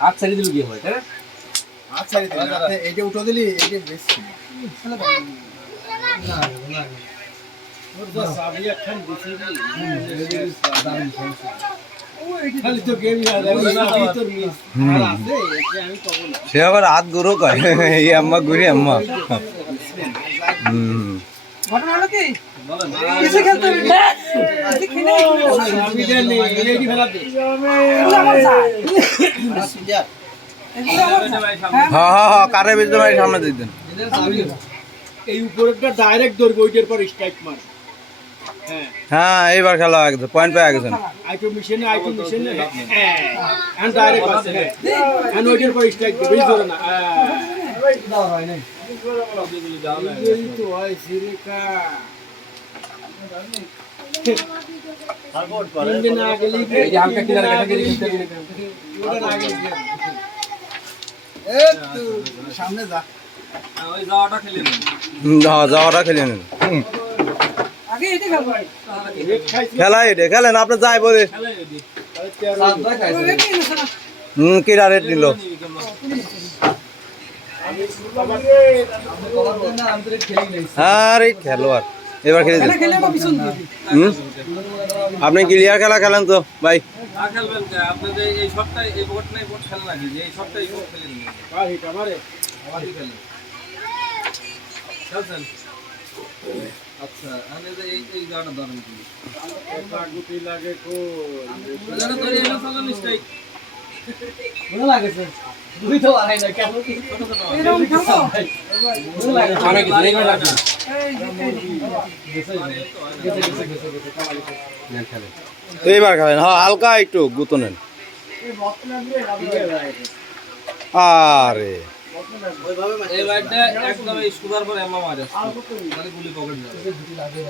হাত ছাড়ি দিল কি হয় হ্যাঁ হাত ছাড়ি দিল এইটা উঠো দিলি এইটা বেশি না না ওর তো সাবি একখান দিছি দারুণ সমস্যা খালি তো গেম ইয়াদ না ভিতর মিস আর আছে এটা আমি কব না সে আবার হাত গুরু কয় এই আম্মা গুরি আম্মা ঘটনা হলো কি কিসে খেলতে হবে কিসে খেলে সাবি দেন নেই রেডি ফেলা দে হ্যাঁ কারে বেজে ভাই সামনে দিয়ে দেন এই উপরেরটা ডাইরেক্ট ধরবে ওইটার পর স্ট্রাইক মার হ্যাঁ এইবার খেলা হয়ে গেছে পয়েন্ট পেয়ে গেছেন আইটো মিশনে এন্ড ডাইরেক্ট আছে এন্ড ওইটার পর স্ট্রাইক দিবে এই ধরে না দাও হয় নাই এই তো হয় সিরিকা সাপোর্ট করে তিন দিন আগে লিখে এই যে হালকা কিনারে কাটা দিয়ে খেলতে ওটা না আগে এই তো সামনে যা ওই যাওয়াটা খেলে নেন যাওয়াটা খেলে নেন আগে এটা খেলবো খেলা এটা খেলেন আপনি যাই বলে কিরা রেট নিল আরে খেলোয়াড় এবার খেলে দিন আপনি ক্লিয়ার খেলা খেলেন তো ভাই খেলবেন আপনাদের এই শটটাই এই বোট নাই বোট খেলা নাকি এই শটটাই বোট খেলেন কাহি আমারে আমারই খেলেন খেলছেন আচ্ছা আমি এই জায়গাটা ধরেন কি একটা গুটি লাগে কো জায়গাটা ধরে এনে চালান স্ট্রাইক ভালো লাগেছে দুই তো আড়াই না কেমন কি এরকম খেলবো ভালো লাগে অনেক লেগে লাগে এইবার খেলেন হ্যাঁ হালকা একটু গুতো নেন আরে এই লাইটটা একদম এই সুগার পর এমা মারে তাহলে গুলি পকেট যাবে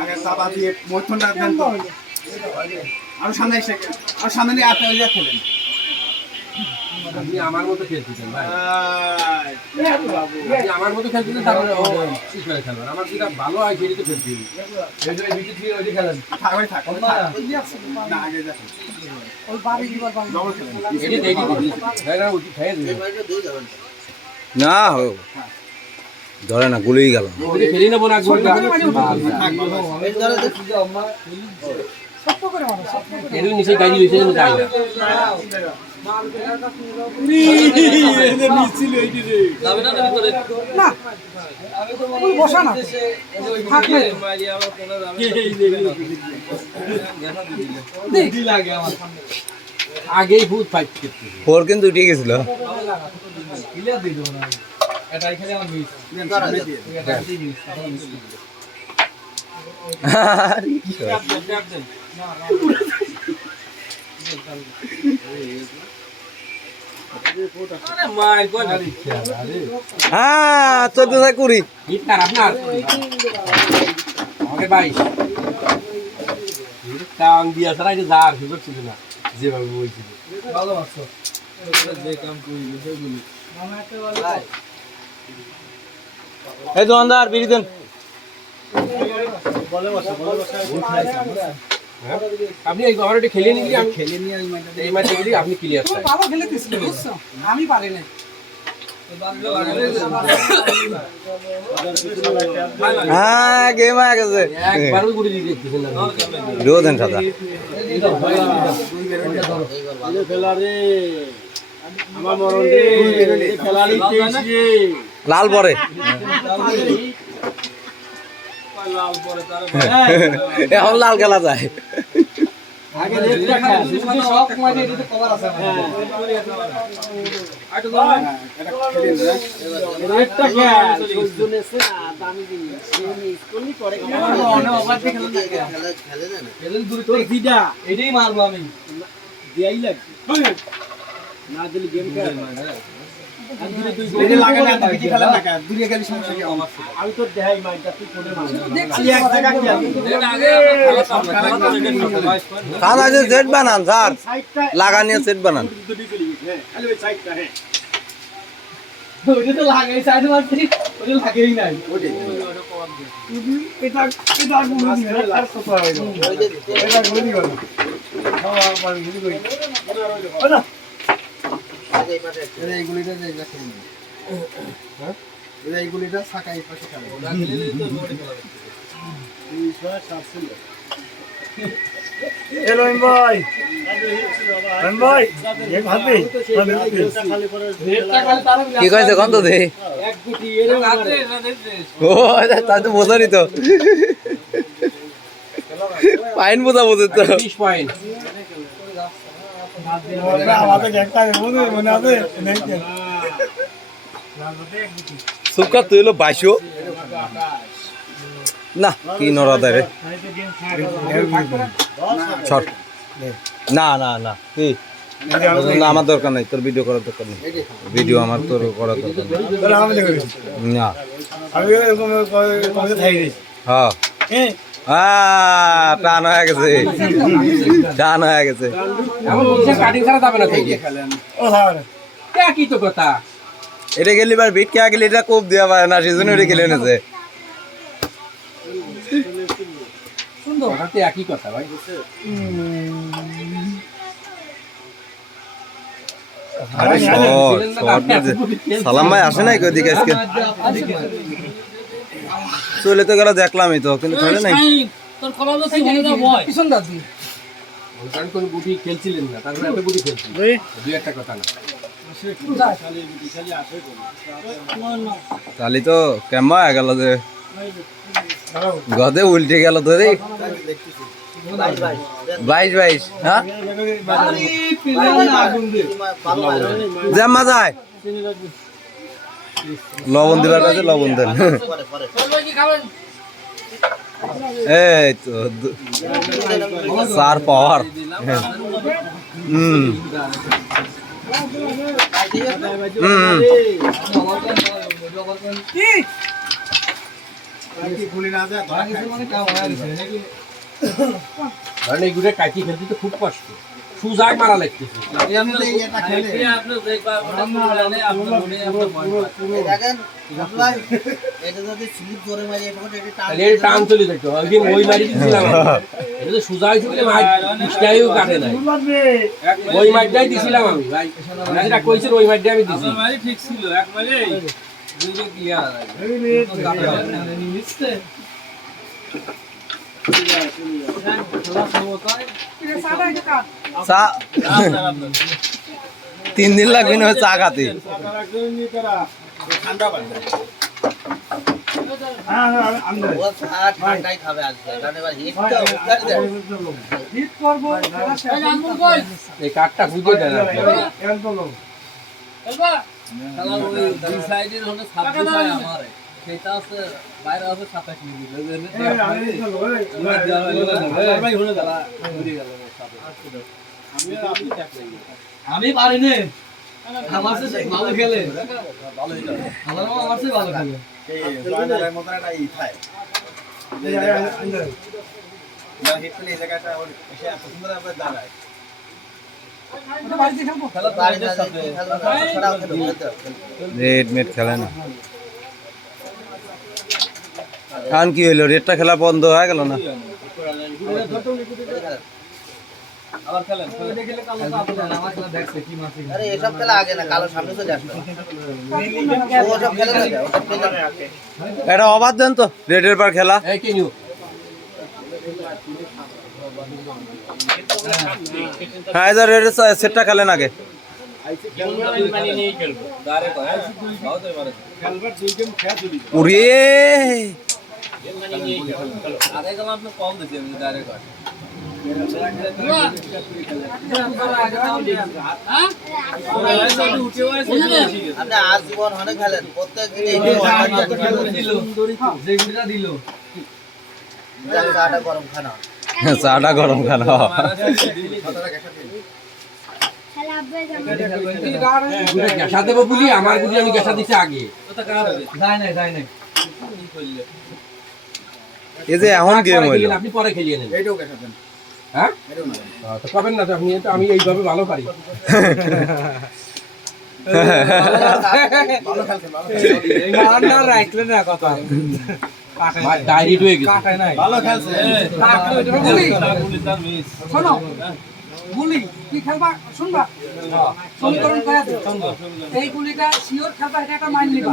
আগে সাবা দিয়ে মইথনটা দেন তো আর সামনে এসে আর সামনে নিয়ে আপনি ওইটা খেলেন আপনি আমার মতো খেলতেছেন ভাই আপনি আমার মতো খেলতেছেন তারপরে ঠিক করে খেলবেন আমার যেটা ভালো হয় সেটা তো খেলতে এই যে ভিটি থ্রি ওইটা খেলেন থাকবে থাক না আগে যা ওই বাড়ি দিবার বাড়ি ডবল খেলেন এটি দেখি ভাই না উঠি খাই দিই না হো ধরে না গুলিই গেল ওই খেলি না বোনা গোলটা সত্য করে মারো সত্য করে এর নিচে গাড়ি হইছে না যাই না এদের মিছিল হইছে রে যাবে না ভিতরে না ওই বসা না থাক না মারিয়া আবার কোনা যাবে দি লাগে আমার সামনে আগেই ভূত ফাইট করতে ফোর কিন্তু উঠে গেছিল ক্লিয়ার দিয়ে দেব না এটাই খেলে আমার মিস আরে মার কোন হ্যাঁ 14 হিটনার আপনার আমাকে ভাই কাম দিয়া সারা যে জার সুযোগ ছিল না যেভাবে বলছিল ভালো আছো যে কাম করি সেগুলো মামা একটা বলে এই দোকানদার বিড়ি দেন বলে বসা আপনি এই গভর্নমেন্টে খেলে নিলি আমি খেলে নিয়ে এই ম্যাচে গেলি আপনি ক্লিয়ার তুমি ভালো খেলেছিস বুঝছো আমি পারি না হ্যাঁ গেম হয়ে গেছে একবারও গুড়ি দিয়ে দিতেছেন না রো দেন সাদা খেলা রে আমার মরণ রে খেলাড়ি রে লাল পরে লাল পরে তার এখন লাল খেলা যায় আগে রেডটা খা শুধু সব মাঝে এটাতে কভার আছে আটো দাও রেডটা খা সুজনে সে না দামি জিনিস সে স্কুলই করে অনেক ওভার দিয়ে খেলা খেলে না খেলেন দূর তো দিদা এটাই মারবো আমি দিয়াই লাগবে না দিলে গেম খেলা এটা লাগে না বিটি খেলা না দূরে গেলে সমস্যা কি আমি তো দেখাই মাইটা তুই কোনে মার খালি এক জায়গা কি আগে সাদা যে সেট বানান স্যার লাগানিয়ে সেট বানান খালি ওই সাইডটা হ্যাঁ ওটা তো লাগাই সাইড মারছি ওটা লাগেই নাই এটা এটা গুলো দিয়ে আর কত হয় এটা গুলো দিয়ে হ্যাঁ মানে গুলো কই ওটা এই গুলিটা যে দেখেন হ্যাঁ এই গুলিটা সাকাই পাশে খাবে ওটা খেলে তো বডি খেলা এলোইন ভাই ভাই এক হাতে কি কইছে কোন তো দে এক গুটি এর রাতে না দেখতে ও তা তো বোঝানি তো পাইন বোঝা বোঝে তো 20 পয়েন্ট আমাদের একটা মনে আছে নেই সুকা তুই হলো 22 না কি নরা দেয় রে ছট না না না কি না আমার দরকার নাই তোর ভিডিও করার দরকার নেই ভিডিও আমার তোর করার দরকার নেই না আমি এরকম কমে থাই দিছি হ্যাঁ টান হয়ে গেছে টান হয়ে গেছে এমন বলছে কাটিং ছাড়া যাবে না থেকে ও স্যার কে কি তো কথা এটা গেলি বার বিট কে গেলি এটা কোপ দেওয়া পারে না সেজন্য এটা গেলে নেছে সুন্দর হাতে একই কথা ভাই আরে সালাম ভাই আসে নাই কই দিকে আজকে চলে তো গেল দেখলামই তো কিন্তু চলে নাই তোর খবর তো সেই হয়ে যাবে ভয় পিছন দাদি ওখানে কোন গুটি খেলছিলেন না তারপরে এত গুটি খেলছি দুই একটা কথা না তালি তো কেমন হয়ে গেল যে গদে উল্টে গেল তো রে 22 হ্যাঁ জামা যায় লবণ দিবার কাছে লবণ দেন এই তো সার পাওয়ার হুম কারণ এই গুটে কাটি খেলতে তো খুব কষ্ট সুজাগ মারা লাগতেছে টান চলে যেত ওই মারি দিয়েছিলাম এটা তো সুজাগ ছিল ইস্টাইও কাটে নাই ওই মাঠটাই দিছিলাম আমি ভাই যেটা কইছেন ওই মাঠটাই আমি দিছি ঠিক ছিল এক মারে দুইটা ক্লিয়ার তিন দিন লাগবে না চা খাতে এই কাঠটা বুঝে দেন সেটা আছে বাইরে আছে 27 মিনিট আমি পারি না আমার সে ভালো খেলে আমার আমার সে ভালো খেলে এই জয়নালের মত একটা ই থাকে না হিট প্লে জায়গাটা ওর এসে এত সুন্দর আমরা দাঁড়ায় ওটা বাড়িতে খেলবো খেলা বাড়িতে সাথে ছড়া খেলতে রেড মেট খেলে না কারণ কি হইলো রেডটা খেলা বন্ধ হয়ে গেল না আবার খেলেন আরে এসব খেলা আগে না কালো সামনে চলে আসবে ওসব খেলা না ওসব খেলা এটা অবাদ দেন তো রেডের পর খেলা এই কি নিউ হ্যাঁ এদের রেডের সেটটা খেলেন আগে উড়ে আপনি আজীবন অনেক খেলেন প্রত্যেক দিন চাটা গরম খানা চাটা গরম খানা গ্যাসা দেবো বলি আমার গুলি আমি গ্যাসা দিছি আগে এই যে এখন গেম হইলো আপনি পরে খেলিয়ে নেন এইটাও গেছে দেন হ্যাঁ তো পাবেন না তো আপনি তো আমি এইভাবে ভালো পারি ডাইরেক্ট হয়ে গেছে শোনো গুলি কি খেলবা শুনবা সমীকরণ কয়া দে এই গুলিটা শিওর খেলবা এটা একটা মাইন নিবা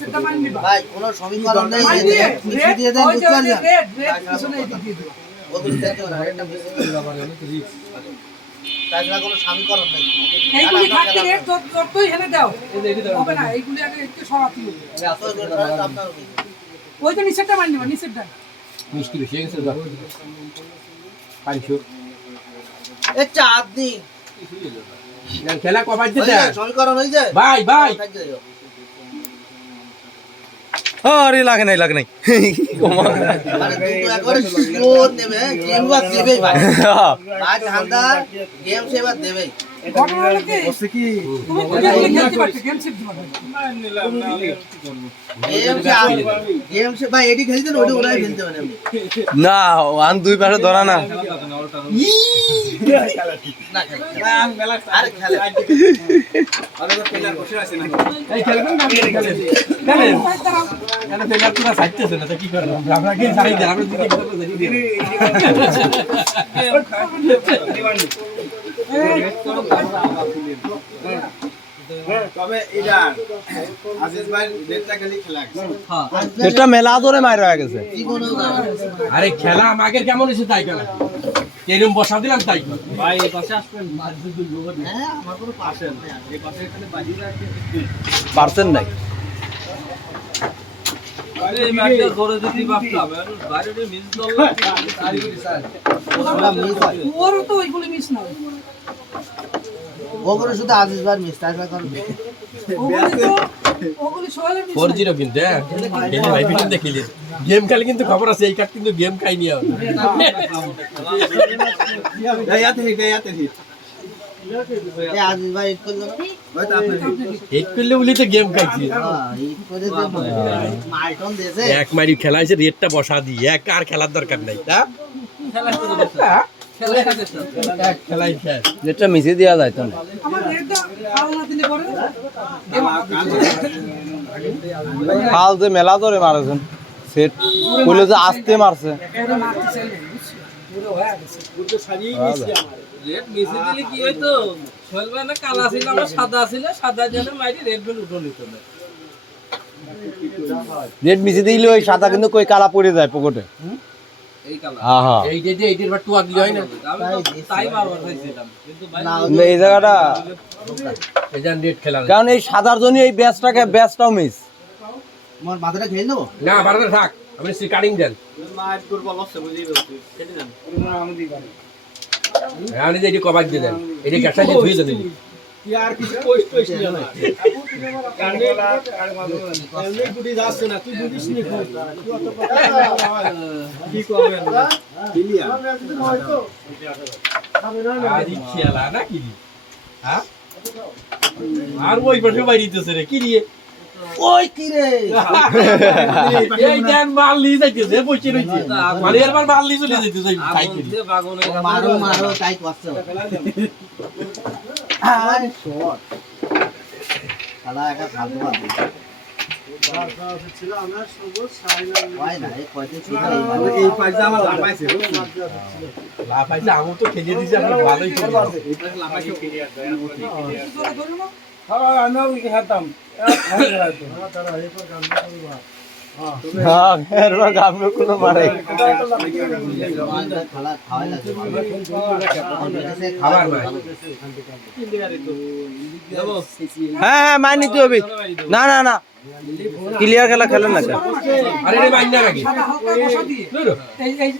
সেটা মাইন নিবা ভাই কোনো সমীকরণ নেই মাইন যে দিয়ে মিশিয়ে দিয়ে দেন বুঝতে পারছেন রেড পিছনে এই দিক দিয়ে দিবা ওগুলো দেখতে হবে এটা মিশিয়ে তাছাড়া কোনো সমীকরণ নেই এইগুলি থাকতে রেড যতই হেলে দাও হবে না এইগুলি আগে একটু সরাতে হবে আপনার ওই তো নিচেরটা মাইন নিবা নিচেরটা মিষ্টি বেশি হয়ে গেছে 500 এ চাঁদ দি খেলা কবার দিতে সমীকরণ হই যায় ভাই ভাই আরে লাগে নাই আরে তুই একবারে জোর নেবে গেম বাদ দেবে ভাই ভাই ধান্দার গেম সেবার দেবে ঘটনা হলো কি তুমি গুলি খেলতে পারছো গেম সেভ দিবা গেম সে ভাই এডি খেলতে না ওটা ওরাই খেলতে পারে আপনি না আন দুই পাশে ধরা না না আরে খেলে এই খেলবেন না খেলেন কেন ফেলার পুরো সাইতেছে না তো কি করব আমরা কি সারি দেন আমরা দিতে কি করব জানি তবে এটা আজিজ ভাই ডেটটা খালি খেলা এটা মেলা ধরে মার হয়ে গেছে জীবনেও যাবে আরে খেলা আমাদের কেমন হয়েছে তাই খেলা এরকম বসা দিলাম তাই হ্যাঁ আমার কোনো পাশে নেই এই পাশে এখানে বাজিয়ে রাখে পারছেন নাই ওরও তো ওইগুলি মিস না ওগুলো শুধু আজিজ ভাই মিস তাছাড়া কারণ ওগুলি সোহেলের মিস 4-0 কিন্তু হ্যাঁ খেলি ভাই পিছন দিয়ে খেলি গেম খেলে কিন্তু খবর আছে এই কাট কিন্তু গেম খাইনি আর এই আজিজ ভাই ইট করলো না হিট করলে বলি তো গেম খাইছি হ্যাঁ ইট করে যে মাইটন দিয়েছে এক মারি খেলাইছে রেটটা বসা দি এক আর খেলার দরকার নাই তা এক খেলাই খেল যেটা মিশে দেওয়া যায় তো না আমার রেডটা আলো না দিলে পরে ফাল যে মেলা ধরে মারছেন সেট কইলো যে আস্তে মারছে এটা মারতে চাইলে পুরো হয়ে গেছে রেড মিশে দিলে কি হইতো সোহেল ভাই না কালা ছিল আমার সাদা ছিল সাদা জন্য মাইরি রেড বেল উঠো নিত না রেড মিশে দিলে ওই সাদা কিন্তু কই কালা পড়ে যায় পকেটে এই কালা হ্যাঁ হ্যাঁ এই যে এইটার বার টুয়া দিলে হয় না আমি তো তাই মারবার চাইছিলাম কিন্তু ভাই কিন্তু এই জায়গাটা এই যে রেট খেলা কারণ এই সাদার জন্য এই ব্যাচটাও মিস আমার মাথাটা খেয়ে নেবো না বারবার থাক আপনি সি কাটিং দেন আমি যে এটি কবার দিয়ে দেন এটি গ্যাসটা দিয়ে ধুয়ে দেন আর কিছু পোস্ট টোস্ট নিও না কানে এমনি গুডি যাচ্ছে না তুই বুঝিস নি খুব কি করবেন ক্লিয়ার আদি খেলা না কি হ্যাঁ আর ওই পাশে বাইরে দিতেছে রে কি দিয়ে ওই কি রে এই দেন মাল নিয়ে যাইতেছে বসে রইছে মানে এরবার মাল নিয়ে চলে যাইতেছে তাই করি যে বাগনে মারো মারো তাই করছে আরে শট শালা একটা ফালতু বাদ হয় না এই কয়দিন ছিল এই পাঁচটা আমার লাপাইছে লাভ পাইছে আমি তো খেলে দিছি আপনি ভালোই খেলে এই পাঁচটা লাপাইছে ক্লিয়ার তোরা ধরো না হ্যাঁ এরবার গামলো কোনো মারে খালা খাওয়াই লাগে খাবার ভাই হ্যাঁ মার নিতে হবে না না না ক্লিয়ার খেলা খেলেন না কেন আরে রে মাইন্না নাকি সাদা হালকা কষা দিয়ে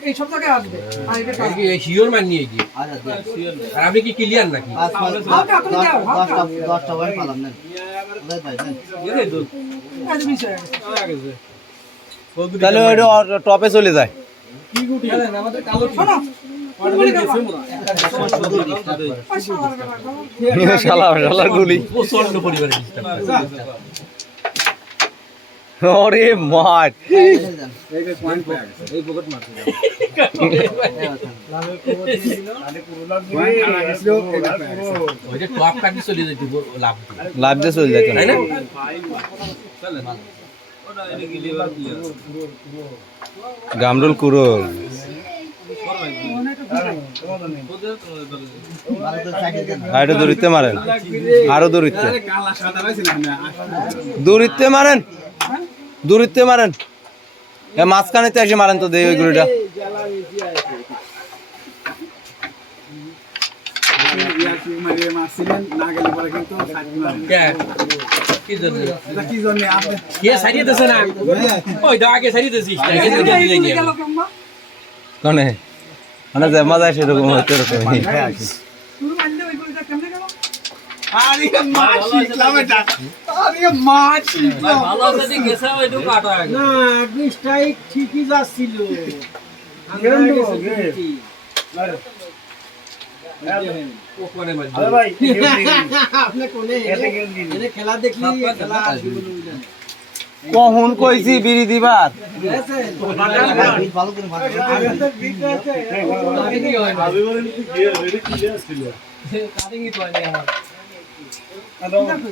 এই সব জায়গায় আসবে আর এটা কাজ এই শিওর মান নিয়ে গিয়ে আচ্ছা আর আপনি কি ক্লিয়ার নাকি হালকা তুমি দাও হালকা 10টা বার পালাম না ভাই ভাই আজ মিস হয়ে গেছে তাহলে ওইটা টপে চলে যায় আমাদের কালো শোনো ফুটবলে গেছে শালা শালার গুলি প্রচন্ড পরিমাণে ডিস্টার্ব ওরে মাঠ ওই যে টপ কাটি চলে যেত লাভ দিয়ে। লাভ দিয়ে চলে যেত তাই না? ওটা এটা গিলে এবার কি হবে? গামরুল কুরুল ওদের তোমাদের দলে। আরে দূরিতে মারেন আরো দূরিতে কালা সাদা রয়েছে না দূরিতে মারেন দূরিতে মারেন এ মাঝখানে তো এসে মারেন তো দেই ওই গুলিটা মারিয়ে মারছিলেন না গেলে পরে কিন্তু কে? কি জন্য? কি জন্য আপনি কে সারিয়ে দিছে না? ওই তো আগে সারিয়ে দিছিস না, এখানে দিয়ে এই দিয়ে গুলি দিয়ে। গেল কেমবা কোনে মানে যে মজা সেরকম হইতে এরকমই শুরু মারলে ওই গুলিটা কেমনে গেল আরে মাছ শিখলাম এটা আরে মাছ ভাই ভালো আছে যে গেছে ওইটু কাটা আগে। না স্ট্রাইক ঠিকই যাচ্ছিল ওখানে মারবে। আপনি কোনে এনে খেলা দেখলি খেলা আসবে বলে বুঝলেন কখন কইছি বিড়ি দিবার বুঝেছেন কাটিংই তো হয়নি আমার।